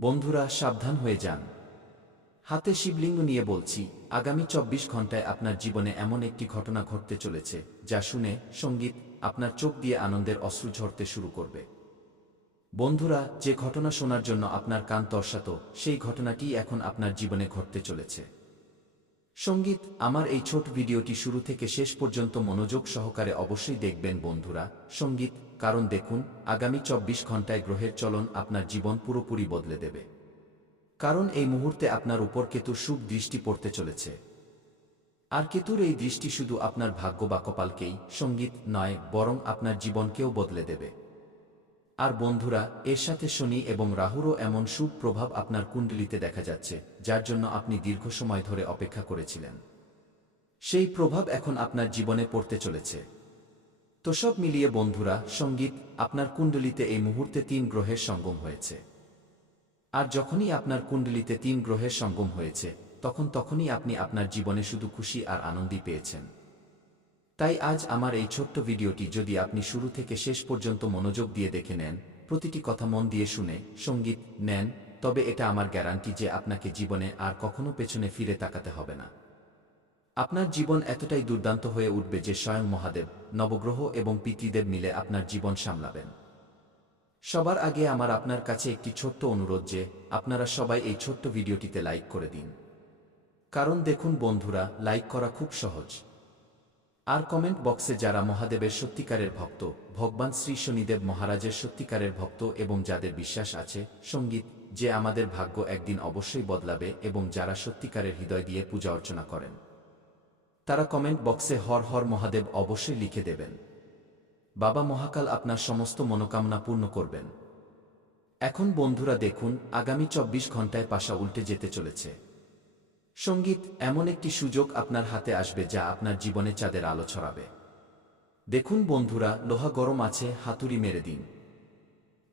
বন্ধুরা, সাবধান হয়ে যান। হাতে শিবলিঙ্গ নিয়ে বলছি, আগামী চব্বিশ ঘন্টায় আপনার জীবনে এমন একটি ঘটনা ঘটতে চলেছে, যা শুনে সংগীত আপনার চোখ দিয়ে আনন্দের অশ্রু ঝরতে শুরু করবে। বন্ধুরা, যে ঘটনা শোনার জন্য আপনার কান তর্ষাত সেই ঘটনাটি এখন আপনার জীবনে ঘটতে চলেছে। সংগীত, আমার এই ছোট ভিডিওটি শুরু থেকে শেষ পর্যন্ত মনোযোগ সহকারে অবশ্যই দেখবেন বন্ধুরা। সংগীত, কারণ দেখুন, আগামী চব্বিশ ঘন্টায় গ্রহের চলন আপনার জীবন পুরোপুরি বদলে দেবে। কারণ এই মুহূর্তে আপনার উপর কেতুর শুভ দৃষ্টি পড়তে চলেছে। আর কেতুর এই দৃষ্টি শুধু আপনার ভাগ্য বা কপালকেই, সংগীত নয়, বরং আপনার জীবনকেও বদলে দেবে। আর বন্ধুরা, এর সাথে শনি এবং রাহুরও এমন শুভ প্রভাব আপনার কুণ্ডলিতে দেখা যাচ্ছে, যার জন্য আপনি দীর্ঘ সময় ধরে অপেক্ষা করেছিলেন। সেই প্রভাব এখন আপনার জীবনে পড়তে চলেছে। তো সব মিলিয়ে বন্ধুরা, সংগীত আপনার কুণ্ডলিতে এই মুহূর্তে তিন গ্রহের সঙ্গম হয়েছে। আর যখনই আপনার কুণ্ডলিতে তিন গ্রহের সঙ্গম হয়েছে, তখন তখনই আপনি আপনার জীবনে শুধু খুশি আর আনন্দই পেয়েছেন। তাই আজ আমার এই ছোট্ট ভিডিওটি যদি আপনি শুরু থেকে শেষ পর্যন্ত মনোযোগ দিয়ে দেখে নেন, প্রতিটি কথা মন দিয়ে শুনে, সংগীত, নেন, তবে এটা আমার গ্যারান্টি যে আপনাকে জীবনে আর কখনো পেছনে ফিরে তাকাতে হবে না। আপনার জীবন এতটাই দুর্দান্ত হয়ে উঠবে যে স্বয়ং মহাদেব, নবগ্রহ এবং পিতৃদেব মিলে আপনার জীবন সামলাবেন। সবার আগে আমার আপনার কাছে একটি ছোট্ট অনুরোধ যে, আপনারা সবাই এই ছোট্ট ভিডিওটিতে লাইক করে দিন। কারণ দেখুন বন্ধুরা, লাইক করা খুব সহজ। আর কমেন্ট বক্সে যারা মহাদেবের সত্যিকারের ভক্ত, ভগবান শ্রী শনিদেব মহারাজের সত্যিকারের ভক্ত এবং যাদের বিশ্বাস আছে, সংগীত, যে আমাদের ভাগ্য একদিন অবশ্যই বদলাবে এবং যারা সত্যিকারের হৃদয় দিয়ে পূজা অর্চনা করেন। তারা কমেন্ট বক্সে হর হর মহাদেব অবশ্যই লিখে দেবেন। বাবা মহাকাল আপনার সমস্ত মনোকামনা পূর্ণ করবেন। এখন বন্ধুরা দেখুন, আগামী চব্বিশ ঘন্টায় পাশা উল্টে যেতে চলেছে। সংগীত এমন একটি সুযোগ আপনার হাতে আসবে যা আপনার জীবনে চাঁদের আলো ছড়াবে। দেখুন বন্ধুরা, লোহা গরম আছে, হাতুড়ি মেরে দিন।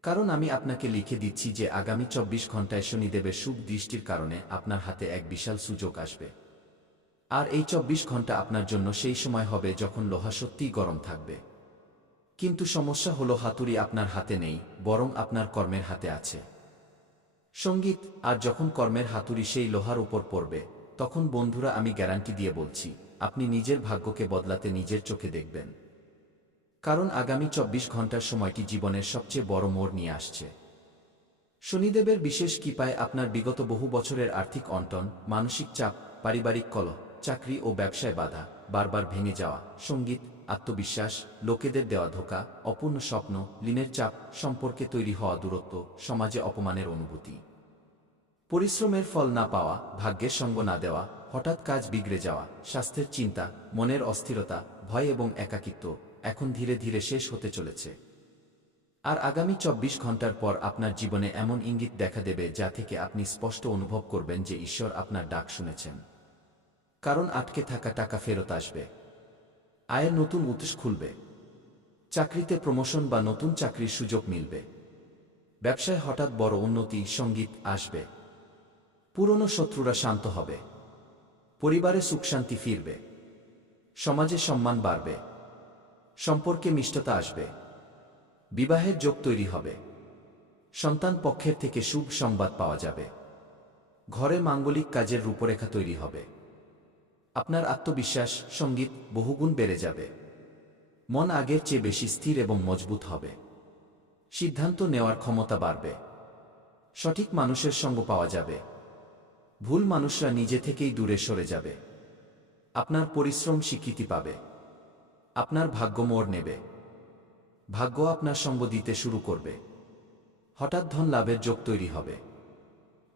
কারণ আমি আপনাকে লিখে দিচ্ছি যে আগামী চব্বিশ ঘন্টায় শনিদেবের সুখ দৃষ্টির কারণে আপনার হাতে এক বিশাল সুযোগ আসবে। আর এই চব্বিশ ঘণ্টা আপনার জন্য সেই সময় হবে যখন লোহা সত্যিই গরম থাকবে। কিন্তু সমস্যা হলো হাতুড়ি আপনার হাতে নেই, বরং আপনার কর্মের হাতে আছে। সংগীত, আর যখন কর্মের হাতুড়ি সেই লোহার উপর পড়বে তখন বন্ধুরা আমি গ্যারান্টি দিয়ে বলছি, আপনি নিজের ভাগ্যকে বদলাতে নিজের চোখে দেখবেন। কারণ আগামী চব্বিশ ঘণ্টার সময়টি জীবনের সবচেয়ে বড় মোড় নিয়ে আসছে। শনিদেবের বিশেষ কৃপায় আপনার বিগত বহু বছরের আর্থিক অন্টন, মানসিক চাপ, পারিবারিক কলহ, চাকরি ও ব্যবসায় বাধা, বারবার ভেঙে যাওয়া, সংগীত, আত্মবিশ্বাস, লোকেদের দেওয়া ধোকা, অপূর্ণ স্বপ্ন লিনের চাপ, সম্পর্কে তৈরি হওয়া দূরত্ব, সমাজে অপমানের অনুভূতি। পরিশ্রমের ফল না পাওয়া, ভাগ্যের সঙ্গ না দেওয়া, হঠাৎ কাজ বিগড়ে যাওয়া, স্বাস্থ্যের চিন্তা, মনের অস্থিরতা, ভয় এবং একাকিত্ব এখন ধীরে ধীরে শেষ হতে চলেছে। আর আগামী চব্বিশ ঘণ্টার পর আপনার জীবনে এমন ইঙ্গিত দেখা দেবে যা থেকে আপনি স্পষ্ট অনুভব করবেন যে ঈশ্বর আপনার ডাক শুনেছেন। কারণ আটকে থাকা টাকা ফেরত আসবে। আয়ের নতুন উৎস খুলবে। চাকরিতে প্রমোশন বা নতুন চাকরির সুযোগ মিলবে। ব্যবসায় হঠাৎ বড় উন্নতি, সংগীত আসবে। পুরনো শত্রুরা শান্ত হবে। পরিবারে সুখ শান্তি ফিরবে। সমাজে সম্মান বাড়বে। সম্পর্কে মিষ্টতা আসবে। বিবাহের যোগ তৈরি হবে। সন্তান পক্ষের থেকে শুভ সংবাদ পাওয়া যাবে। ঘরে মাঙ্গলিক কাজের রূপরেখা তৈরি হবে। আপনার আত্মবিশ্বাস, সংগীত বহুগুণ বেড়ে যাবে। মন আগের চেয়ে বেশি স্থির এবং মজবুত হবে। সিদ্ধান্ত নেওয়ার ক্ষমতা বাড়বে। সঠিক মানুষের সঙ্গ পাওয়া যাবে। ভুল মানুষরা নিজে থেকেই দূরে সরে যাবে। আপনার পরিশ্রম স্বীকৃতি পাবে। আপনার ভাগ্য মোড় নেবে। ভাগ্য আপনার সঙ্গ দিতে শুরু করবে। হঠাৎ ধন লাভের যোগ তৈরি হবে।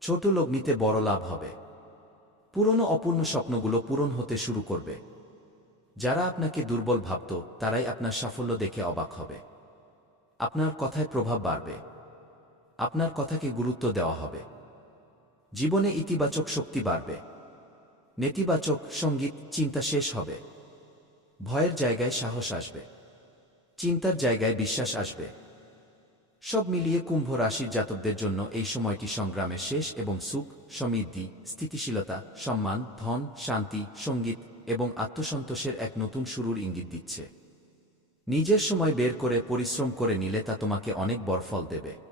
ছোট লগ্নিতে বড় লাভ হবে। পুরনো অপূর্ণ স্বপ্নগুলো পূরণ হতে শুরু করবে। যারা আপনাকে দুর্বল ভাবত, তারাই আপনার সাফল্য দেখে অবাক হবে। আপনার কথায় প্রভাব বাড়বে। আপনার কথাকে গুরুত্ব দেওয়া হবে। জীবনে ইতিবাচক শক্তি বাড়বে। নেতিবাচক সংগীত চিন্তা শেষ হবে। ভয়ের জায়গায় সাহস আসবে। চিন্তার জায়গায় বিশ্বাস আসবে। সব মিলিয়ে কুম্ভ রাশির জাতকদের জন্য এই সময়টি সংগ্রামের শেষ এবং সুখ, সমৃদ্ধি, স্থিতিশীলতা, সম্মান, ধন, শান্তি, সংগীত এবং আত্মসন্তোষের এক নতুন শুরুর ইঙ্গিত দিচ্ছে। নিজের সময় বের করে পরিশ্রম করে নিলে তা তোমাকে অনেক বড় ফল দেবে।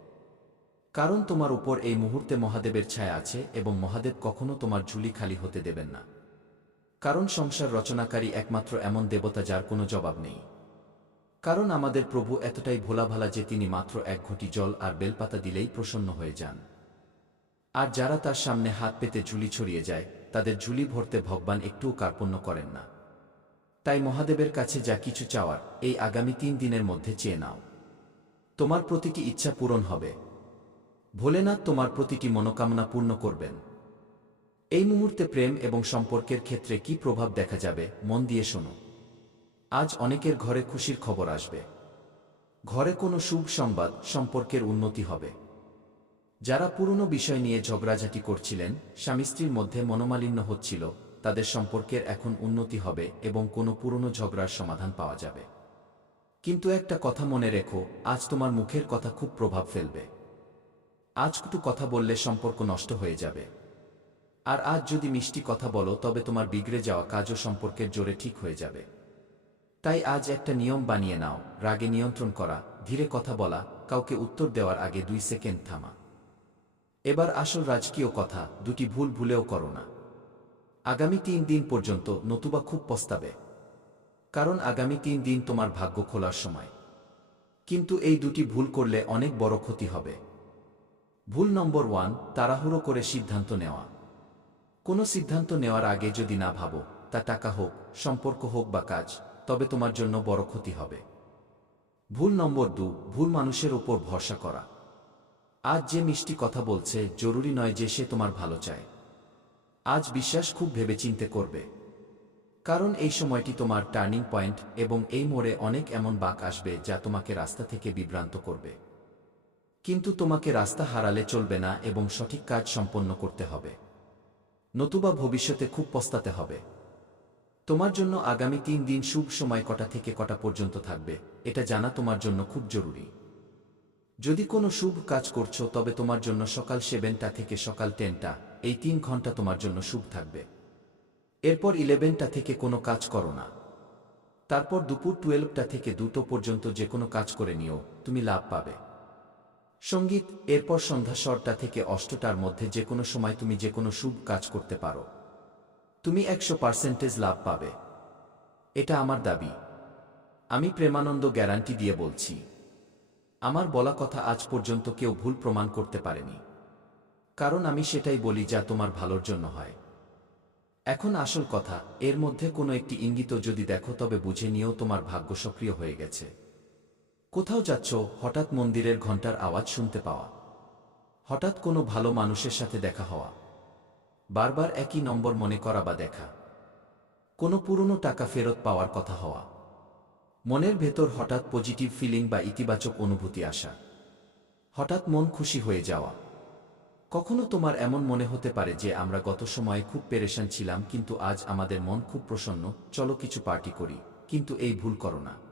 কারণ তোমার উপর এই মুহূর্তে মহাদেবের ছায়া আছে এবং মহাদেব কখনো তোমার ঝুলি খালি হতে দেবেন না। কারণ সংসার রচনাকারী একমাত্র এমন দেবতা যার কোনো জবাব নেই। কারণ আমাদের প্রভু এতটাই ভোলাভালা যে তিনি মাত্র এক ঘটি জল আর বেলপাতা দিলেই প্রসন্ন হয়ে যান। আর যারা তার সামনে হাত পেতে ঝুলি ছড়িয়ে যায়, তাদের ঝুলি ভরতে ভগবান একটুও কার্পণ্য করেন না। তাই মহাদেবের কাছে যা কিছু চাওয়ার, এই আগামী তিন দিনের মধ্যে চেয়ে নাও। তোমার প্রতিটি ইচ্ছা পূরণ হবে। ভোলেনাথ তোমার প্রতিটি মনোকামনা পূর্ণ করবেন। এই মুহূর্তে প্রেম এবং সম্পর্কের ক্ষেত্রে কি প্রভাব দেখা যাবে, মন দিয়ে শোনো। আজ অনেকের ঘরে খুশির খবর আসবে। ঘরে কোনো শুভ সংবাদ, সম্পর্কের উন্নতি হবে। যারা পুরনো বিষয় নিয়ে ঝগড়াঝাটি করছিলেন, স্বামী স্ত্রীর মধ্যে মনোমালিন্য হচ্ছিল, তাদের সম্পর্কের এখন উন্নতি হবে এবং কোনো পুরনো ঝগড়ার সমাধান পাওয়া যাবে। কিন্তু একটা কথা মনে রেখো, আজ তোমার মুখের কথা খুব প্রভাব ফেলবে। আজ একটু কথা বললে সম্পর্ক নষ্ট হয়ে যাবে। আর আজ যদি মিষ্টি কথা বলো, তবে তোমার বিগড়ে যাওয়া কাজও সম্পর্কের জোরে ঠিক হয়ে যাবে। তাই আজ একটা নিয়ম বানিয়ে নাও, রাগে নিয়ন্ত্রণ করা, ধীরে কথা বলা, কাউকে উত্তর দেওয়ার আগে দুই সেকেন্ড থামা। এবার আসল রাজকীয় কথা, দুটি ভুল ভুলেও করো না। আগামী তিন দিন পর্যন্ত নতুবা খুব পস্তাবে। কারণ আগামী তিন দিন তোমার ভাগ্য খোলার সময়। কিন্তু এই দুটি ভুল করলে অনেক বড় ক্ষতি হবে। ভুল নম্বর ওয়ান, তাড়াহুড়ো করে সিদ্ধান্ত নেওয়া। কোনো সিদ্ধান্ত নেওয়ার আগে যদি না ভাবো, তা টাকা হোক, সম্পর্ক হোক বা কাজ, তবে তোমার জন্য বড় ক্ষতি হবে। ভুল নম্বর দু, ভুল মানুষের ওপর ভরসা করা। আজ যে মিষ্টি কথা বলছে, জরুরি নয় যে সে তোমার ভালো চায়। আজ বিশ্বাস খুব ভেবেচিন্তে করবে। কারণ এই সময়টি তোমার টার্নিং পয়েন্ট এবং এই মোড়ে অনেক এমন বাক আসবে যা তোমাকে রাস্তা থেকে বিভ্রান্ত করবে। কিন্তু তোমাকে রাস্তা হারালে চলবে না এবং সঠিক কাজ সম্পন্ন করতে হবে। নতুবা ভবিষ্যতে খুব পস্তাতে হবে। তোমার জন্য আগামী তিন দিন শুভ সময় কটা থেকে কটা পর্যন্ত থাকবে, এটা জানা তোমার জন্য খুব জরুরি। যদি কোনো শুভ কাজ করছ তবে তোমার জন্য সকাল সেভেনটা থেকে সকাল টেনটা, এই তিন ঘণ্টা তোমার জন্য শুভ থাকবে। এরপর ইলেভেনটা থেকে কোনো কাজ করো না। তারপর দুপুর টুয়েলভটা থেকে দুটো পর্যন্ত যে কোনো কাজ করে নিও, তুমি লাভ পাবে। সংগীত, এরপর সন্ধ্যা ছটা থেকে অষ্টটার মধ্যে যে কোনো সময় তুমি যে কোনো শুভ কাজ করতে পারো। তুমি একশো পার্সেন্টেজ লাভ পাবে। এটা আমার দাবি। আমি প্রেমানন্দ গ্যারান্টি দিয়ে বলছি। আমার বলা কথা আজ পর্যন্ত কেউ ভুল প্রমাণ করতে পারেনি। কারণ আমি সেটাই বলি যা তোমার ভালোর জন্য হয়। এখন আসল কথা, এর মধ্যে কোনো একটি ইঙ্গিত যদি দেখো তবে বুঝে নিয়েও তোমার ভাগ্য সক্রিয় হয়ে গেছে। কোথাও যাচ্ছ, হঠাৎ মন্দিরের ঘণ্টার আওয়াজ শুনতে পাওয়া। হঠাৎ কোনো ভালো মানুষের সাথে দেখা হওয়া। বারবার একই নম্বর মনে করা বা দেখা। কোনো পুরনো টাকা ফেরত পাওয়ার কথা হওয়া। মনের ভেতর হঠাৎ পজিটিভ ফিলিং বা ইতিবাচক অনুভূতি আসা। হঠাৎ মন খুশি হয়ে যাওয়া। কখনো তোমার এমন মনে হতে পারে যে, আমরা গত সময়ে খুব পেরেশান ছিলাম, কিন্তু আজ আমাদের মন খুব প্রসন্ন, চলো কিছু পার্টি করি। কিন্তু এই ভুল করো না।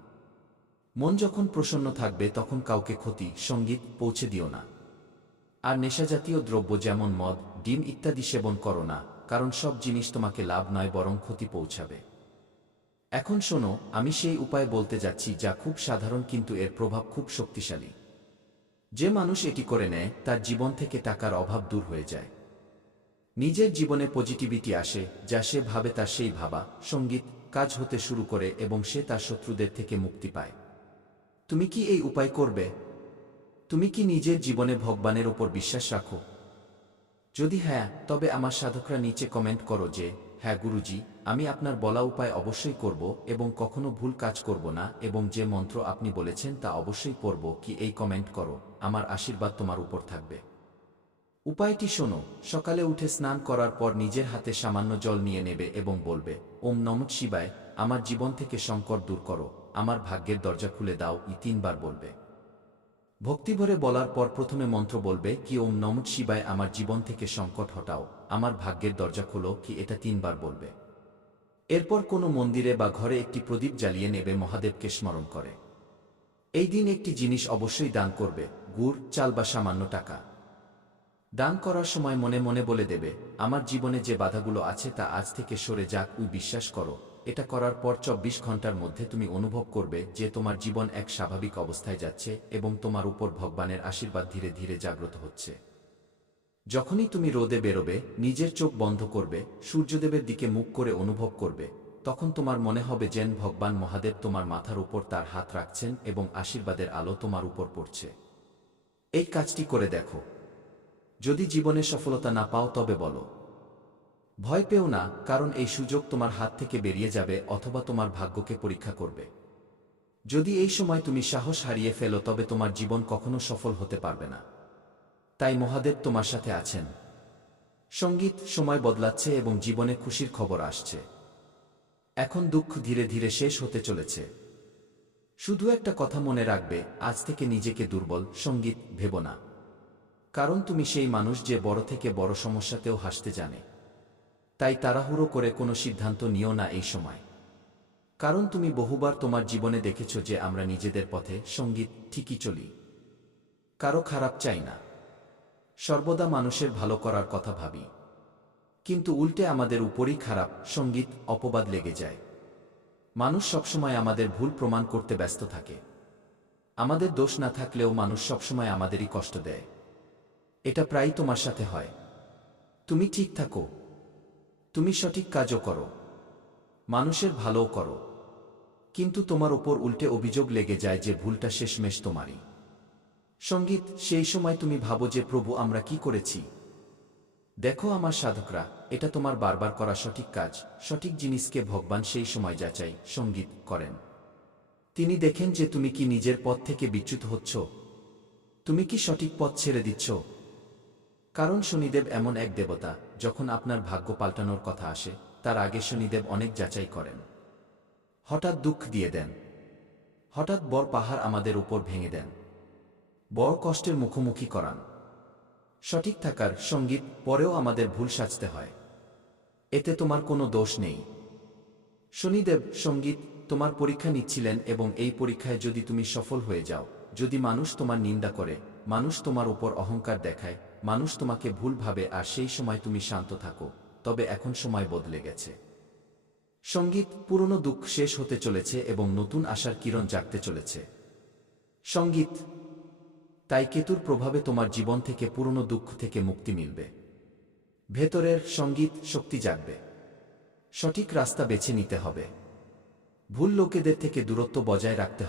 মন যখন প্রসন্ন থাকবে তখন কাউকে ক্ষতি, সংগীত পৌঁছে দিও না। আর নেশাজাতীয় দ্রব্য যেমন মদ, ডিম ইত্যাদি সেবন করো না, কারণ সব জিনিস তোমাকে লাভ নয়, বরং ক্ষতি পৌঁছাবে। এখন শোনো, আমি সেই উপায় বলতে যাচ্ছি যা খুব সাধারণ কিন্তু এর প্রভাব খুব শক্তিশালী। যে মানুষ এটি করে নেয়, তার জীবন থেকে টাকার অভাব দূর হয়ে যায়। নিজের জীবনে পজিটিভিটি আসে, যা সে ভাবে তার সেই ভাবা, সংগীত, কাজ হতে শুরু করে এবং সে তার শত্রুদের থেকে মুক্তি পায়। তুমি কি এই উপায় করবে? তুমি কি নিজের জীবনে ভগবানের ওপর বিশ্বাস রাখো? যদি হ্যাঁ তবে আমার সাধকরা নিচে কমেন্ট করো যে হ্যাঁ গুরুজি, আমি আপনার বলা উপায় অবশ্যই করব এবং কখনো ভুল কাজ করব না এবং যে মন্ত্র আপনি বলেছেন তা অবশ্যই পড়ব কি এই কমেন্ট করো, আমার আশীর্বাদ তোমার উপর থাকবে। উপায়টি শোনো, সকালে উঠে স্নান করার পর নিজের হাতে সামান্য জল নিয়ে নেবে এবং বলবে, ওম নমঃ শিবায়, আমার জীবন থেকে সংকট দূর করো। আমার ভাগ্যের দরজা খুলে দাও, ই তিনবার বলবে। ভক্তিভরে বলার পর প্রথমে মন্ত্র বলবে, কি ওম নমঃ শিবায় আমার জীবন থেকে সংকট হটাও, আমার ভাগ্যের দরজা খোলো, কি এটা তিনবার বলবে। এরপর কোনো মন্দিরে বা ঘরে একটি প্রদীপ জ্বালিয়ে নেবে, মহাদেবকে স্মরণ করে। এই দিন একটি জিনিস অবশ্যই দান করবে, গুড়, চাল বা সামান্য টাকা। দান করার সময় মনে মনে বলে দেবে, আমার জীবনে যে বাধাগুলো আছে তা আজ থেকে সরে যাক, উই বিশ্বাস করো এটা করার পর চব্বিশ ঘণ্টার মধ্যে তুমি অনুভব করবে যে তোমার জীবন এক স্বাভাবিক অবস্থায় যাচ্ছে এবং তোমার উপর ভগবানের আশীর্বাদ ধীরে ধীরে জাগ্রত হচ্ছে। যখনই তুমি রোদে বেরোবে, নিজের চোখ বন্ধ করবে, সূর্যদেবের দিকে মুখ করে অনুভব করবে, তখন তোমার মনে হবে যেন ভগবান মহাদেব তোমার মাথার উপর তার হাত রাখছেন এবং আশীর্বাদের আলো তোমার উপর পড়ছে। এই কাজটি করে দেখো। যদি জীবনে সফলতা না পাও তবে বলো ভয় পেও না, কারণ এই সুযোগ তোমার হাত থেকে বেরিয়ে যাবে অথবা তোমার ভাগ্যকে পরীক্ষা করবে। যদি এই সময় তুমি সাহস হারিয়ে ফেলো, তবে তোমার জীবন কখনো সফল হতে পারবে না। তাই মহাদেব তোমার সাথে আছেন। সংগীত সময় বদলাচ্ছে এবং জীবনে খুশির খবর আসছে। এখন দুঃখ ধীরে ধীরে শেষ হতে চলেছে। শুধু একটা কথা মনে রাখবে, আজ থেকে নিজেকে দুর্বল, সংগীত ভেব না। কারণ তুমি সেই মানুষ যে বড় থেকে বড় সমস্যাতেও হাসতে জানে। তাই তাড়াহুড়ো করে কোনো সিদ্ধান্ত নিও না এই সময়। কারণ তুমি বহুবার তোমার জীবনে দেখেছ যে আমরা নিজেদের পথে সংগীত ঠিকই চলি। কারও খারাপ চাই না। সর্বদা মানুষের ভালো করার কথা ভাবি। কিন্তু উল্টে আমাদের উপরই খারাপ সংগীত অপবাদ লেগে যায়। মানুষ সবসময় আমাদের ভুল প্রমাণ করতে ব্যস্ত থাকে। আমাদের দোষ না থাকলেও মানুষ সবসময় আমাদেরই কষ্ট দেয়। এটা প্রায়ই তোমার সাথে হয়। তুমি ঠিক থাকো। তুমি সঠিক কাজও করো। মানুষের ভালোও করো। কিন্তু তোমার ওপর উল্টে অভিযোগ লেগে যায় যে ভুলটা শেষমেশ তোমারই। সংগীত, সেই সময় তুমি ভাবো যে, প্রভু, আমরা কি করেছি? দেখো আমার সাধকরা, এটা তোমার বারবার করা সঠিক কাজ, সঠিক জিনিসকে ভগবান সেই সময় যাচাই, সংগীত করেন। তিনি দেখেন যে তুমি কি নিজের পথ থেকে বিচ্যুত হচ্ছ। তুমি কি সঠিক পথ ছেড়ে দিচ্ছ? কারণ শনিদেব এমন এক দেবতা যখন আপনার ভাগ্য পাল্টানোর কথা আসে, তার আগে শনিদেব অনেক যাচাই করেন। হঠাৎ দুঃখ দিয়ে দেন। হঠাৎ বড় পাহাড় আমাদের উপর ভেঙে দেন। বড় কষ্টের মুখোমুখি করান। সঠিক থাকার সংগীত পরেও আমাদের ভুল সাজতে হয়। এতে তোমার কোনো দোষ নেই। শনিদেব, সংগীত, তোমার পরীক্ষা নিচ্ছিলেন এবং এই পরীক্ষায় যদি তুমি সফল হয়ে যাও, যদি মানুষ তোমার নিন্দা করে, মানুষ তোমার উপর অহংকার দেখায় মানুষ তোমাকে ভুল ভাবে আর সেই সময় তুমি শান্ত থাকো, তবে এখন সময় বদলে গেছে। সংগীত পুরনো দুঃখ শেষ হতে চলেছে এবং নতুন আশার কিরণ জাগতে চলেছে। সংগীত, তাই কেতুর প্রভাবে তোমার জীবন থেকে পুরনো দুঃখ থেকে মুক্তি মিলবে। ভেতরের সংগীত শক্তি জাগবে। সঠিক রাস্তা বেছে নিতে হবে। ভুল লোকেদের থেকে দূরত্ব বজায় রাখতে